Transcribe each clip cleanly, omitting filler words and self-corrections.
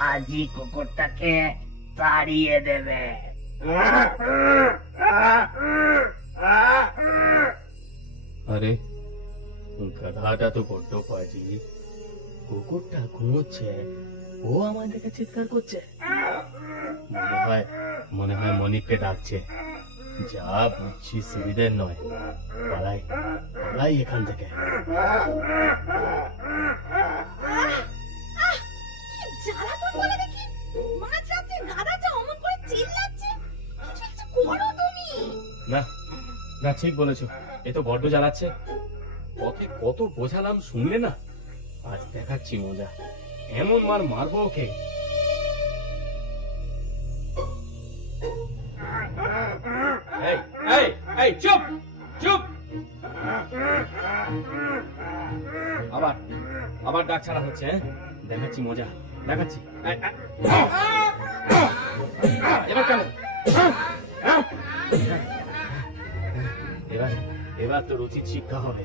আজই কুকুরটাকে তাড়িয়ে দেবে। আরে গাধাটা তো বড্ড পাজি। কুকুরটা ঘুমোচ্ছে, ও আমাদেরকে চিৎকার করছে। মনে হয় মনিককে ডাকছে। যা বুঝছি সুবিধের নয়, পালাই পালাই এখান থেকে। না না, ঠিক বলেছো, এ তো বড্ড জ্বালাচ্ছে। ওকে কত বোঝালাম, শুনলে না। আজ দেখাচ্ছি মজা, এমন মার মারবো ওকে। এই এই এই, চুপ চুপ। আবার আবার ডাক ছাড়া হচ্ছে। দেখাচ্ছি মজা, দেখাচ্ছি। এবার কেন? এবার এবার তো উচিত শিক্ষা হবে।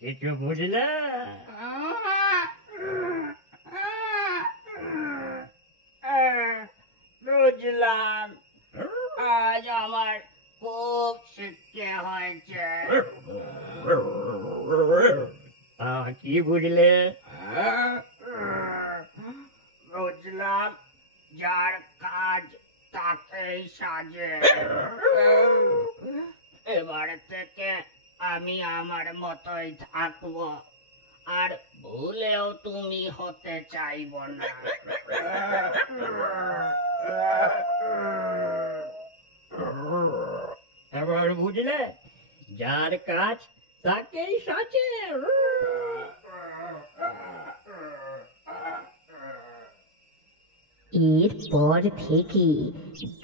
কিছু বুঝলে? বুঝলাম, আজ আমার খুব শিক্ষা হয়েছে। কি বুঝলে? বুঝলাম, যার কাজ তাকেই সাজে। এবার থেকে আমি আমার মতোই থাকবো, আর ভুলেও তুমি হতে চাইব না। এবার বুঝলে, যার কাজ তাকেই সাজে। এরপর থেকে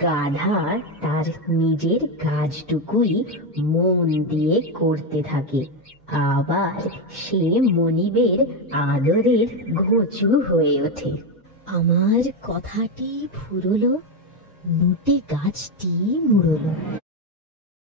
গাধা তার নিজের কাজটুকুই মন দিয়ে করতে থাকে। আবার সে মনিবের আদরের ঘুঁচু হয়ে ওঠে। আমার কথাটি ফুরলো, নুটে গাছটি মুড়লো।